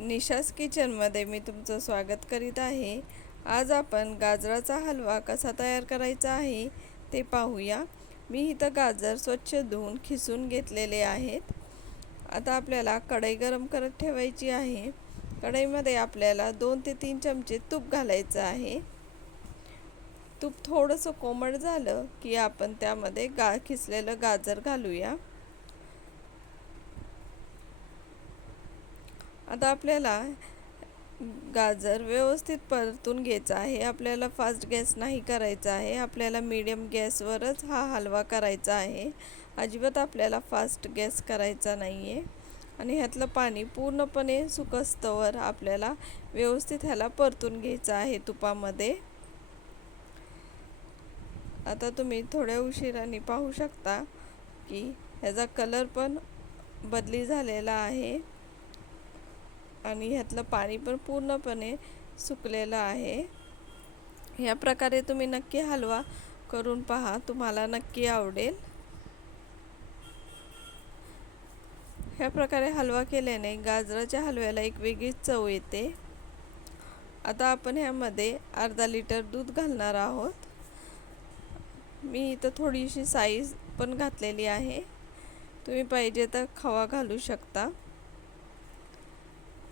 निशास किचनमध्ये मी तुमचं स्वागत करीत आहे। आज आपण गाजराचा हलवा कसा तयार करायचा आहे ते पाहूया। मी इथं गाजर स्वच्छ धुवून खिसून घेतलेले आहेत। आता आपल्याला कढई गरम करत ठेवायची आहे। कढईमध्ये आपल्याला 2 ते 3 चमचे तूप घालायचं आहे। तूप थोडंसं कोमट झालं की आपण त्यामध्ये खिसलेलं गाजर घालूया। आता आपल्याला गाजर व्यवस्थित परतून घ्यायचा आहे। आपल्याला फास्ट गॅस नाही करायचा आहे, आपल्याला मीडियम गॅसवरच हा हलवा करायचा आहे। अजिबात आपल्याला फास्ट गॅस करायचा नाही आहे। आणि ह्यातलं पाणी पूर्णपणे सुकस्तवर आपल्याला व्यवस्थित ह्याला परतून घ्यायचं आहे तुपामध्ये। आता तुम्ही थोड्या उशिराने पाहू शकता की ह्याचा कलर पण बदली झालेला आहे आणि ह्यातलं पाणी पण पूर्णपणे सुकलेलं आहे। या प्रकारे तुम्ही नक्की हलवा करून पहा, तुम्हाला नक्की आवडेल। ह्या प्रकारे हलवा केल्याने गाजराच्या हलव्याला एक वेगळीच चव येते। आता आपण ह्यामध्ये अर्धा लिटर दूध घालणार आहोत। मी इथं थोडीशी साईज पण घातलेली आहे, तुम्ही पाहिजे तर खवा घालू शकता।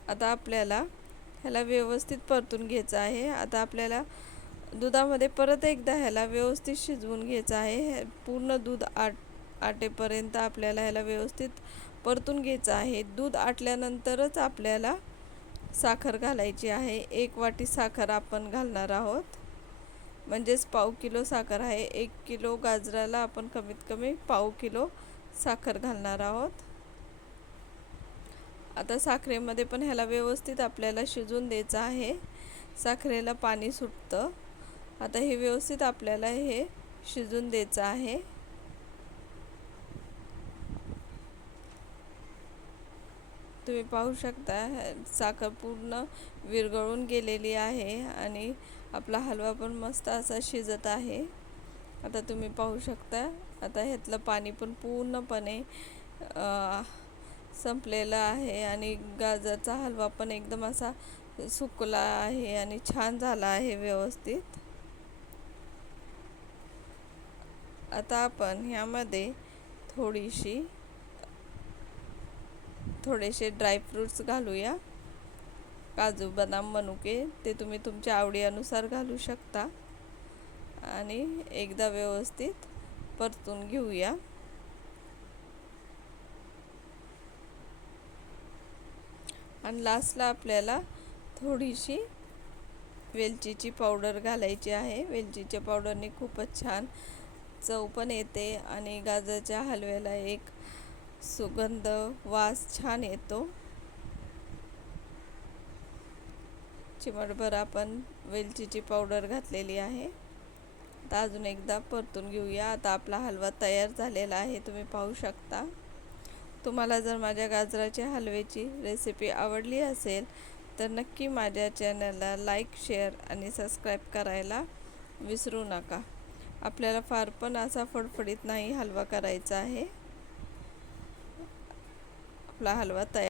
आता आपल्याला ह्याला व्यवस्थित परतून घ्यायचं आहे। आता आपल्याला दुधामध्ये परत एकदा ह्याला व्यवस्थित शिजवून घ्यायचं आहे। पूर्ण दूध आटेपर्यंत आपल्याला ह्याला व्यवस्थित परतून घ्यायचं आहे। दूध आटल्यानंतरच आपल्याला साखर घालायची आहे। 1 वाटी साखर आपण घालणार आहोत, म्हणजेच पाव किलो साखर आहे। 1 किलो गाजराला आपण कमीत कमी पाव किलो साखर घालणार आहोत। आता साखरेमध्ये पण ह्याला व्यवस्थित आपल्याला शिजवून द्यायचं आहे। साखरेला पाणी सुटतं। आता हे व्यवस्थित आपल्याला हे शिजवून द्यायचं आहे। तुम्ही पाहू शकता साखर पूर्ण विरघळून गेलेली आहे आणि आपला हलवा पण मस्त असा शिजत आहे। आता तुम्ही पाहू शकता आता ह्यातलं पाणी पण पूर्णपणे संपलेला आहे आणि गाजरचा हलवा पण एकदम असा सुकला आहे आणि छान झाला आहे व्यवस्थित। आता आपण ह्यामध्ये थोडेसे ड्रायफ्रूट्स घालूया। काजू, बदाम, मनुके ते तुम्ही तुमच्या आवडीनुसार घालू शकता आणि एकदा व्यवस्थित परतून घेऊया। आणि लास्टला आपल्याला थोडीशी वेलचीची पावडर घालायची आहे। वेलचीच्या पावडरने खूपच छान चव पण येते आणि गाजराच्या हलव्याला एक सुगंध वास छान येतो। चिमटभर आपण वेलचीची पावडर घातलेली आहे। आता अजून एकदा परतून घेऊया। आता आपला हलवा तयार झालेला आहे, तुम्ही पाहू शकता। तुम्हाला जर माझ्या गाजराच्या हलव्याची रेसिपी आवडली असेल तर नक्की माझ्या चॅनलला लाईक, शेअर आणि सबस्क्राईब करायला विसरू नका। आपल्याला फार पण असा फडफडीत नाही हलवा करायचा आहे। आपला हलवा तयार